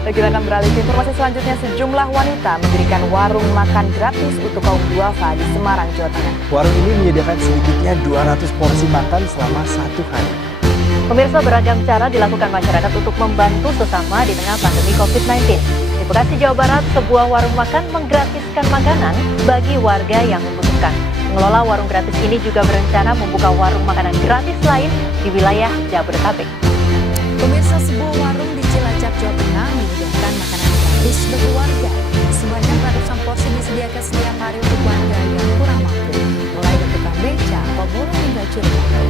Kita akan beralih ke informasi selanjutnya. Sejumlah wanita mendirikan warung makan gratis untuk kaum duafa di Semarang, Jawa Tengah. Warung ini menyediakan sedikitnya 200 porsi makan selama 1 hari. Pemirsa, beragam cara dilakukan masyarakat untuk membantu sesama di tengah pandemi COVID-19. Di Bekasi, Jawa Barat, sebuah warung makan menggratiskan makanan bagi warga yang membutuhkan. Pengelola warung gratis ini juga berencana membuka warung makanan gratis lain di wilayah Jabodetabek. Pemirsa, sebuah warung di Cilacap, Jawa Tengah menyediakan makanan gratis bagi warga. Sebanyak ratusan porsi disediakan setiap hari untuk warga yang kurang mampu, mulai dari tukang beca, pemulung hingga juru parkir.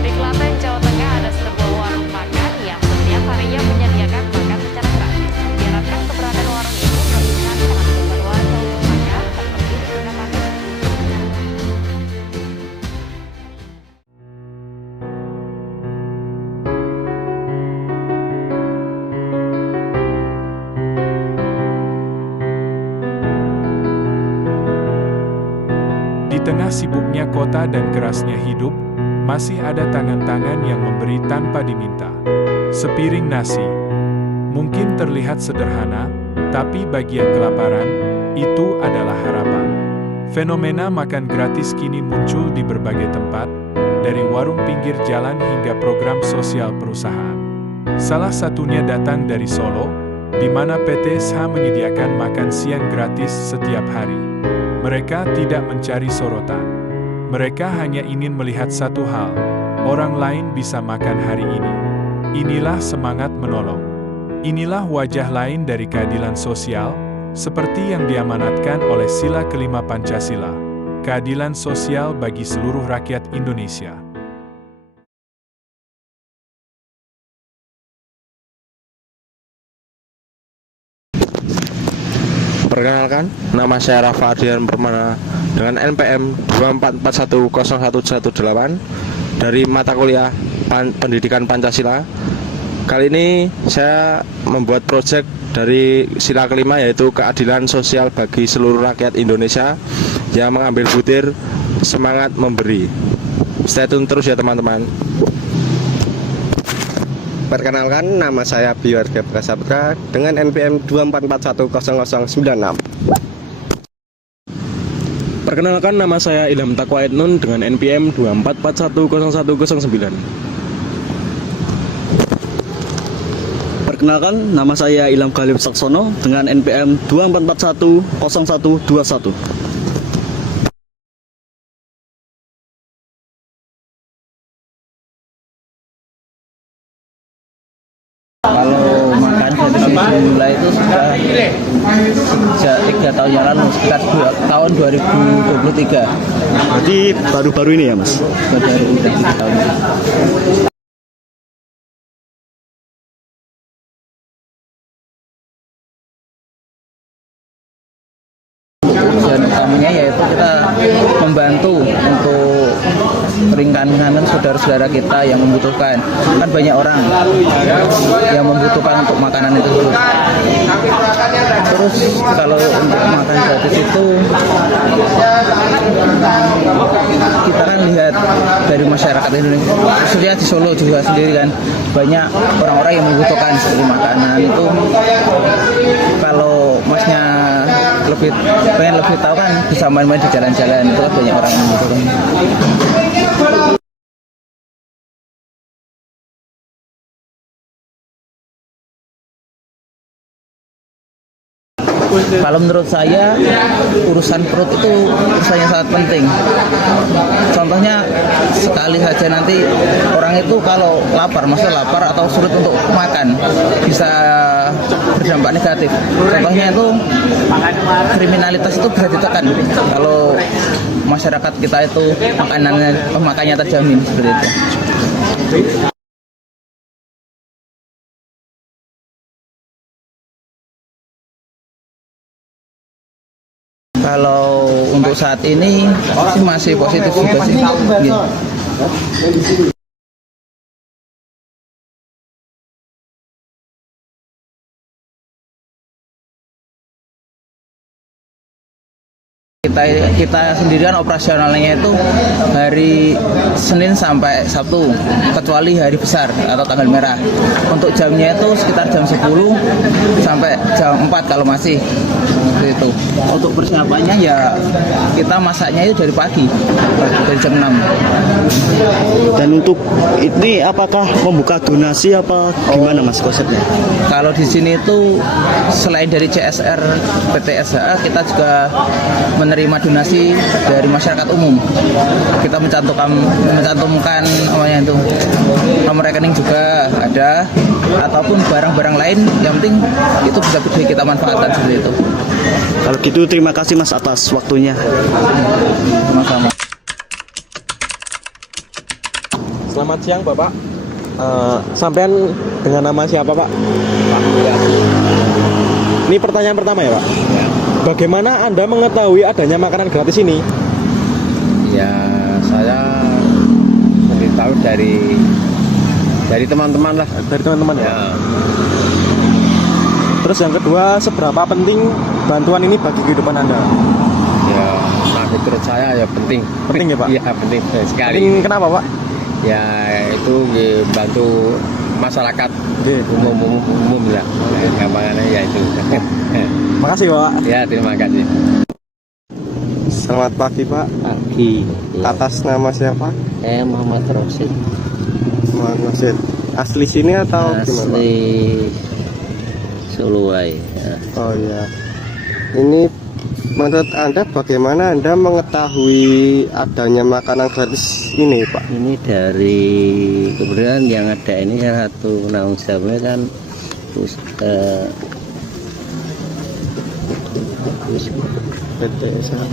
Di Klaten, Jawa Tengah ada sebuah warung makan yang setiap harinya menyediakan makan secara gratis. Diharapkan keberadaan warung itu meningkatkan keperluan untuk makan terlebih di tengah pandemi. Di tengah sibuknya kota dan kerasnya hidup, masih ada tangan-tangan yang memberi tanpa diminta. Sepiring nasi. Mungkin terlihat sederhana, tapi bagi yang kelaparan, itu adalah harapan. Fenomena makan gratis kini muncul di berbagai tempat, dari warung pinggir jalan hingga program sosial perusahaan. Salah satunya datang dari Solo, di mana PT SH menyediakan makan siang gratis setiap hari. Mereka tidak mencari sorotan. Mereka hanya ingin melihat satu hal, orang lain bisa makan hari ini. Inilah semangat menolong. Inilah wajah lain dari keadilan sosial, seperti yang diamanatkan oleh Sila kelima Pancasila, keadilan sosial bagi seluruh rakyat Indonesia. Perkenalkan, nama saya Rafa Ardian Permana dengan NPM 244101118 dari mata kuliah Pendidikan Pancasila. Kali ini saya membuat proyek dari sila kelima, yaitu keadilan sosial bagi seluruh rakyat Indonesia, yang mengambil butir semangat memberi. Stay tune terus ya teman-teman. Perkenalkan, nama saya Biwarga Prasaputra dengan NPM 244100096. Perkenalkan, nama saya Ilham Taqwa Ednun dengan NPM 244101109. Perkenalkan, nama saya Ilham Galib Saksono dengan NPM 244100121. Kalau makan dari mulai itu sudah sejak 3 tahun yang lalu, sekitar tahun 2023. Berarti baru-baru ini ya, Mas? Baru 3 tahun ini. Tujuan utamanya yaitu kita membantu untuk meringankan saudara-saudara kita yang membutuhkan. Kan banyak orang yang membutuhkan untuk makanan itu dulu. Terus kalau untuk makan gratis itu kita kan lihat dari masyarakat Indonesia, khususnya di Solo juga sendiri kan banyak orang-orang yang membutuhkan seperti makanan itu. Kalau masnya pengen lebih tahu kan bisa main-main di jalan-jalan, itu kan banyak orang yang membutuhkan. Kalau menurut saya urusan perut itu urusan yang sangat penting. Contohnya sekali saja nanti orang itu kalau lapar, maksudnya lapar atau sulit untuk makan, bisa berdampak negatif. Contohnya itu kriminalitas itu bisa ditekan kalau masyarakat kita itu makannya terjamin seperti itu. Kalau untuk saat ini sih masih positif juga sih. Kita kita sendiri kan operasionalnya itu hari Senin sampai Sabtu, kecuali hari besar atau tanggal merah. Untuk jamnya itu sekitar jam 10 sampai jam 4 kalau masih seperti itu. Untuk persiapannya ya kita masaknya itu dari pagi, dari jam 6. Dan untuk ini apakah membuka donasi apa gimana Mas konsepnya? Kalau di sini itu selain dari CSR PT SHA, kita juga menerima donasi dari masyarakat umum. Kita mencantumkan namanya itu nomor rekening juga ada, ataupun barang-barang lain yang penting itu bisa kita manfaatkan seperti itu. Kalau gitu terima kasih Mas atas waktunya. Sama-sama. Selamat siang Bapak. Sampean dengan nama siapa Pak? Ini pertanyaan pertama ya Pak. Bagaimana Anda mengetahui adanya makanan gratis ini? Ya saya memberitahu dari teman-teman lah. Dari teman-teman ya. Terus yang kedua, seberapa penting bantuan ini bagi kehidupan Anda? Ya, menurut saya ya penting. Penting ya Pak? Iya penting sekali. Penting kenapa Pak? Ya itu bantu masyarakat umum lah. Gampangannya ya itu. Makasih Pak. Ya terima kasih. Selamat pagi Pak. Pagi. Atas nama siapa? Muhammad Rosid. Muhammad Rosid. Asli sini atau gimana Pak? Suluai. Oh ya. Ini menurut Anda bagaimana Anda mengetahui adanya makanan gratis ini Pak? Ini dari kemudian yang ada ini salah satu penanggung jawabnya kan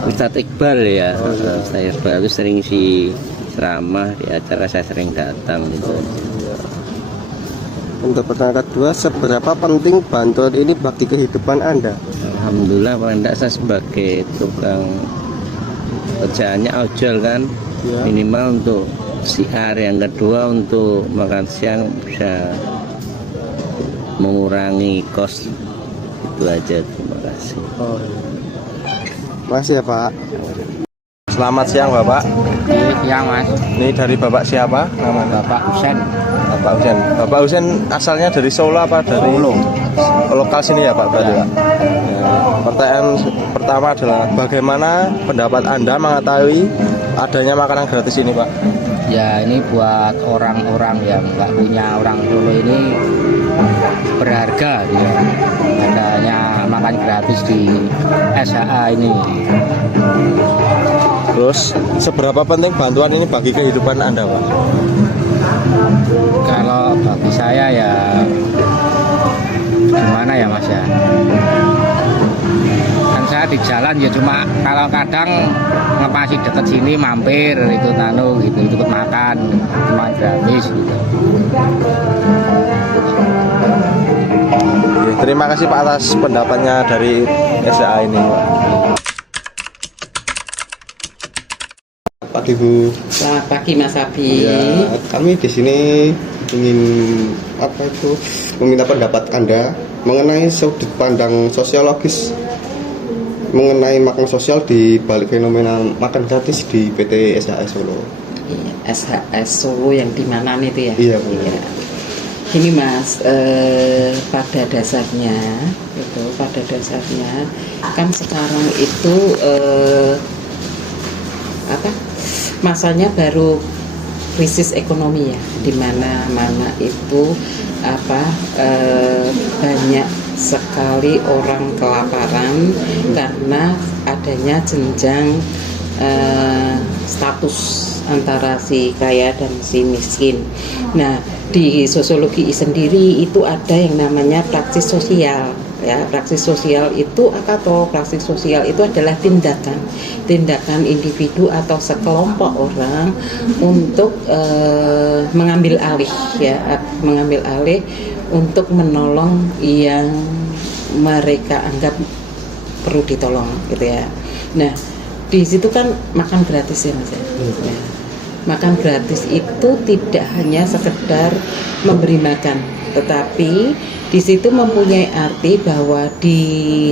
Ustadz Iqbal ya. Ustadz Iqbal itu sering isi ceramah di acara, saya sering datang gitu. Untuk pertanyaan kedua, seberapa penting bantuan ini bagi kehidupan Anda? Alhamdulillah paling tidak saya sebagai tukang kerjaannya ojol kan, minimal untuk siar, yang kedua untuk makan siang bisa mengurangi kos, itu aja. Terima kasih. Makasih ya Pak. Selamat siang Bapak. Iya Mas. Ini dari Bapak siapa? Namanya Bapak Husen. Bapak Husen. Bapak Husen asalnya dari Solo apa dari Solo? Lokal sini ya Pak berarti Pak. Pertanyaan pertama adalah bagaimana pendapat Anda mengetahui adanya makanan gratis ini Pak? Ya ini buat orang-orang yang nggak punya orang Solo ini berharga ya. Adanya makan gratis di SHA ini. Terus seberapa penting bantuan ini bagi kehidupan Anda Pak? Kalau bagi saya ya gimana ya Mas ya, kan saya di jalan ya cuma kalau kadang ngepasi deket sini mampir itu gitu ikut makan cuma gratis gitu. Terima kasih Pak atas pendapatnya dari SHA ini Pak. Pagi Bu. Selamat pagi Mas Abi. Ya, kami di sini ingin meminta pendapat Anda mengenai sudut pandang sosiologis mengenai makan sosial di balik fenomena makan gratis di PT SHS Solo. SHS Solo yang di mana itu ya? Iya Bu. Iya. Gini Mas, pada dasarnya kan sekarang itu masanya baru krisis ekonomi ya, di mana itu banyak sekali orang kelaparan karena adanya jenjang status antara si kaya dan si miskin. Nah, di sosiologi sendiri itu ada yang namanya praksis sosial. Ya, praksis sosial itu praksis sosial itu adalah tindakan individu atau sekelompok orang untuk mengambil alih untuk menolong yang mereka anggap perlu ditolong gitu ya. Nah, di situ kan makan gratis ya Mas ya. Ya. Makan gratis itu tidak hanya sekedar memberi makan, tetapi di situ mempunyai arti bahwa di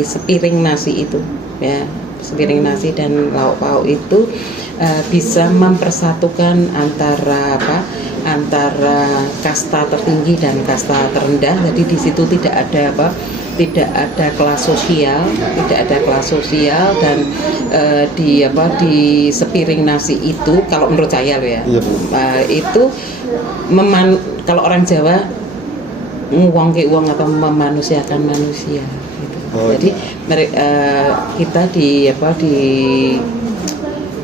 sepiring nasi itu ya, sepiring nasi dan lauk pauk itu bisa mempersatukan antara kasta tertinggi dan kasta terendah. Jadi di situ tidak ada kelas sosial dan di sepiring nasi itu, kalau menurut saya loh ya, itu kalau orang Jawa nguang ke uang atau memanusiakan manusia gitu. Jadi kita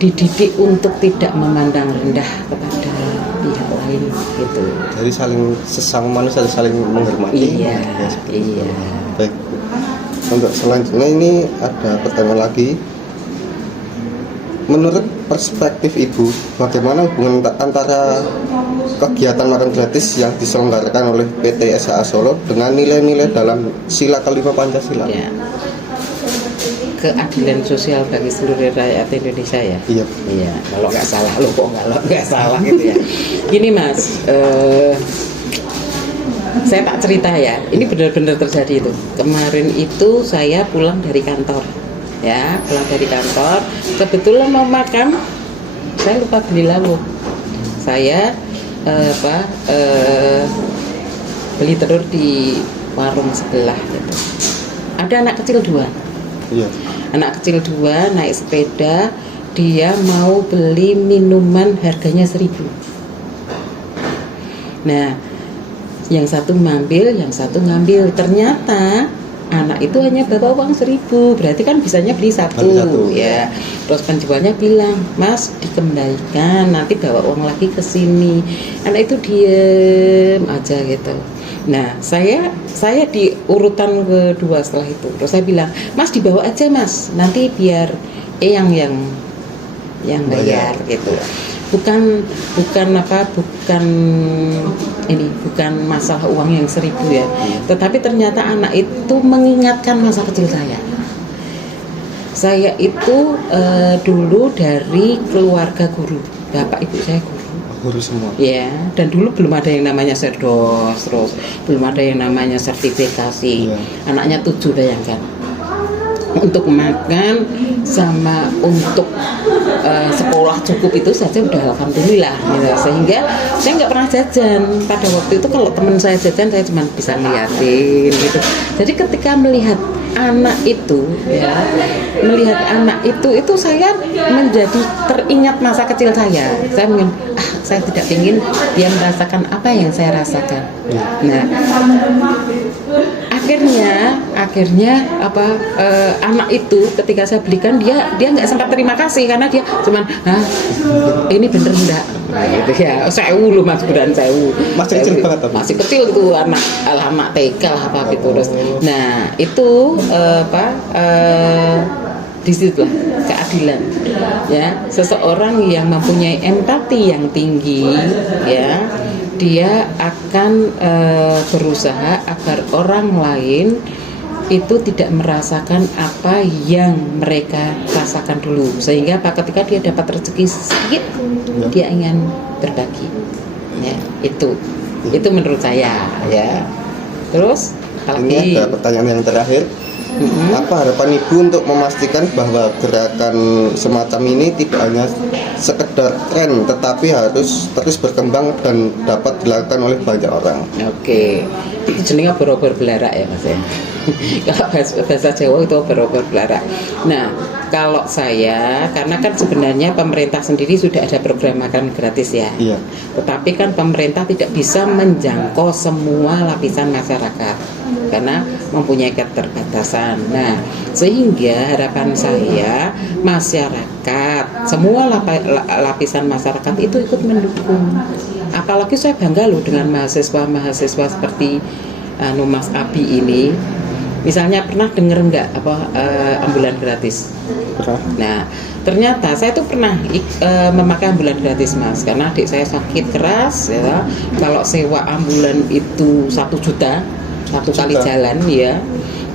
dididik untuk tidak memandang rendah kepada pihak lain gitu. Jadi sesama manusia saling menghormati. Iya. Baik. Untuk selanjutnya ini ada pertanyaan lagi. Menurut perspektif Ibu, bagaimana hubungan antara kegiatan makan gratis yang diselenggarakan oleh PT SHA Solo dengan nilai-nilai dalam sila kelima Pancasila? Ya. Keadilan sosial bagi seluruh rakyat Indonesia ya. Iya. Iya. Kalau nggak salah, nggak salah gitu ya. Gini Mas, saya tak cerita ya. Ini benar-benar terjadi itu. Kemarin itu saya pulang dari kantor. Ya, pulang dari kantor, kebetulan mau makan, saya lupa beli lauk. Saya beli telur di warung sebelah gitu. Ada anak kecil 2. Iya. Anak kecil 2 naik sepeda, dia mau beli minuman harganya 1.000. Nah, yang satu ngambil, yang satu ngambil. Ternyata anak itu hanya bawa uang 1.000, berarti kan bisanya beli satu ya. Terus penjualnya bilang, Mas dikembalikan, nanti bawa uang lagi ke sini. Anak itu diem aja gitu. Nah saya di urutan kedua setelah itu. Terus saya bilang, Mas dibawa aja Mas, nanti biar yang bayar gitu. Bukan masalah uang yang 1.000 ya, tetapi ternyata anak itu mengingatkan masa kecil saya. Saya itu dulu dari keluarga guru, bapak ibu saya guru semua. Ya, dan dulu belum ada yang namanya serdos, terus belum ada yang namanya sertifikasi. Anaknya 7, bayangkan. Untuk makan sama untuk sekolah cukup itu saja udah alhamdulillah gitu. Sehingga saya nggak pernah jajan pada waktu itu. Kalau teman saya jajan, saya cuma bisa ngeliatin gitu. Jadi ketika melihat anak itu ya, itu saya menjadi teringat masa kecil saya. Saya ingin, saya tidak ingin dia merasakan apa yang saya rasakan. Nah, akhirnya anak itu ketika saya belikan, dia nggak sempat terima kasih karena dia cuman ini bener enggak gitu ya. 1.000 loh Mas, bukan 1.000. Masih kecil banget tapi. Masih kecil itu anak TK lah apa gitu terus. Nah itu di situ keadilan ya. Seseorang yang mempunyai empati yang tinggi ya, dia akan berusaha agar orang lain itu tidak merasakan apa yang mereka rasakan dulu, sehingga ketika dia dapat rezeki sedikit dia ingin berbagi ya. Itu menurut saya ya. Terus ini ada pertanyaan yang terakhir. Apa harapan Ibu untuk memastikan bahwa gerakan semacam ini tidak hanya sekedar tren, tetapi harus terus berkembang dan dapat dilakukan oleh banyak orang? Oke, itu jenenge obor-obor belarak ya Mas ya. Kalau bahasa Jawa itu obor-obor belarak. Nah, kalau saya, karena kan sebenarnya pemerintah sendiri sudah ada program makan gratis ya. Iya. Tetapi kan pemerintah tidak bisa menjangkau semua lapisan masyarakat karena mempunyai keterbatasan. Nah, sehingga harapan saya masyarakat, semua lapisan masyarakat itu ikut mendukung. Apalagi saya bangga loh dengan mahasiswa seperti Mas Abi ini. Misalnya pernah dengar nggak ambulan gratis? Nah, ternyata saya tuh pernah memakai ambulan gratis Mas, karena adik saya sakit keras ya. Kalau sewa ambulan itu 1 juta satu kali jalan ya,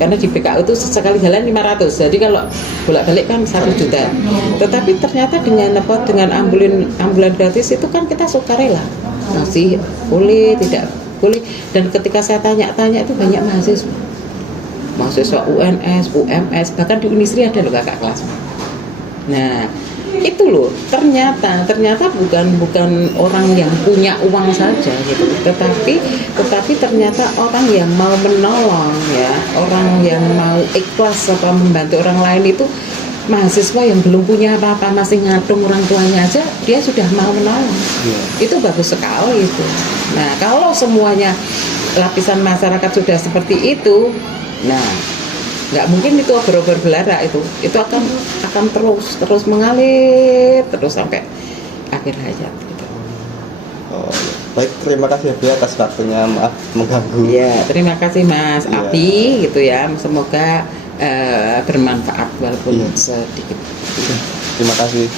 karena di PKU itu sekali jalan 500, jadi kalau bolak-balik kan 1 juta. Tetapi ternyata dengan ambulan gratis itu kan kita sukarela, masih boleh, tidak boleh. Dan ketika saya tanya-tanya itu banyak mahasiswa UNS, UMS, bahkan di Unisri ada loh kakak kelas. Nah, itu loh ternyata bukan orang yang punya uang saja gitu, tetapi ternyata orang yang mau menolong ya, orang yang mau ikhlas apa membantu orang lain itu mahasiswa yang belum punya apa-apa, masih ngadung orang tuanya aja, dia sudah mau menolong. Itu bagus sekali itu. Nah, kalau semuanya lapisan masyarakat sudah seperti itu, nah nggak mungkin itu ober-ober belara, itu akan terus mengalir terus sampai akhir hayat gitu. Oh, baik, terima kasih Bu atas waktunya, maaf mengganggu. Ya, terima kasih Mas Iya. Api gitu ya, semoga bermanfaat walaupun sedikit. Terima kasih.